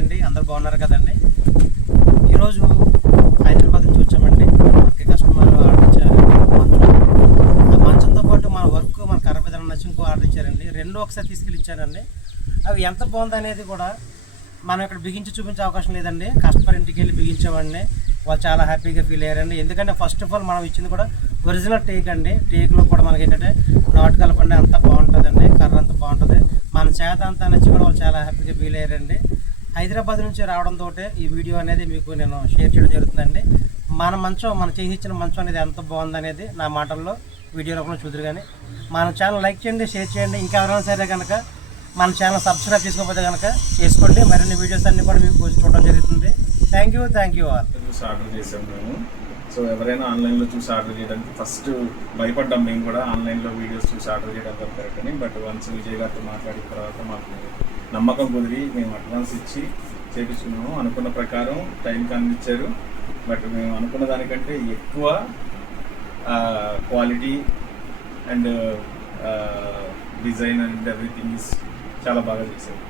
అండి, అందరూ బాగున్నారు కదండి. ఈరోజు హైదరాబాద్ నుంచి వచ్చామండి. మనకి కస్టమర్ ఆర్డర్ ఇచ్చారు మంచం. ఆ మంచంతో పాటు మన వర్క్ మన కర్ర విధానం నచ్చి ఇంకో ఆర్డర్ ఇచ్చారండి. రెండు ఒకసారి తీసుకెళ్ళి ఇచ్చానండి. అవి ఎంత బాగుంది అనేది కూడా మనం ఇక్కడ బిగించి చూపించే అవకాశం లేదండి. కస్టమర్ ఇంటికి వెళ్ళి బిగించామండి. వాళ్ళు చాలా హ్యాపీగా ఫీల్ అయ్యారండి. ఎందుకంటే ఫస్ట్ ఆఫ్ ఆల్ మనం ఇచ్చింది కూడా ఒరిజినల్ టేక్ అండి. టేక్లో కూడా మనకి ఏంటంటే నాటు కలపండి అంత బాగుంటుందండి, కర్ర అంత బాగుంటుంది. మన చేత అంతా నచ్చి కూడా వాళ్ళు చాలా హ్యాపీగా ఫీల్ అయ్యారండి. హైదరాబాద్ నుంచి రావడంతో ఈ వీడియో అనేది మీకు నేను షేర్ చేయడం జరుగుతుందండి. మన మంచం, మన చేసి ఇచ్చిన మంచం అనేది ఎంత బాగుందనేది నా మాటల్లో వీడియోలో కూడా చూద్దరు. కానీ మన ఛానల్ లైక్ చేయండి, షేర్ చేయండి. ఇంకా ఎవరైనా సరే కనుక మన ఛానల్ సబ్స్క్రైబ్ చేసుకోకపోతే కనుక చేసుకోండి. మరిన్ని వీడియోస్ అన్నీ కూడా మీకు చూడడం జరుగుతుంది. Thank you all. చూసి ఆర్డర్ చేసాం మేము. సో ఎవరైనా ఆన్లైన్లో చూసి ఆర్డర్ చేయడానికి ఫస్ట్ భయపడ్డాం మేము కూడా, ఆన్లైన్లో వీడియోస్ చూసి ఆర్డర్ చేయడానికి కరెక్ట్ అని. బట్ వన్స్ విజయ్ గారితో మాట్లాడిన తర్వాత మాకు నమ్మకం కుదిరి మేము అడ్వాన్స్ ఇచ్చి చేయించుకున్నాము. అనుకున్న ప్రకారం టైంకి అందించారు. బట్ మేము అనుకున్న దానికంటే ఎక్కువ quality and design and everything is చాలా బాగా చేశారు.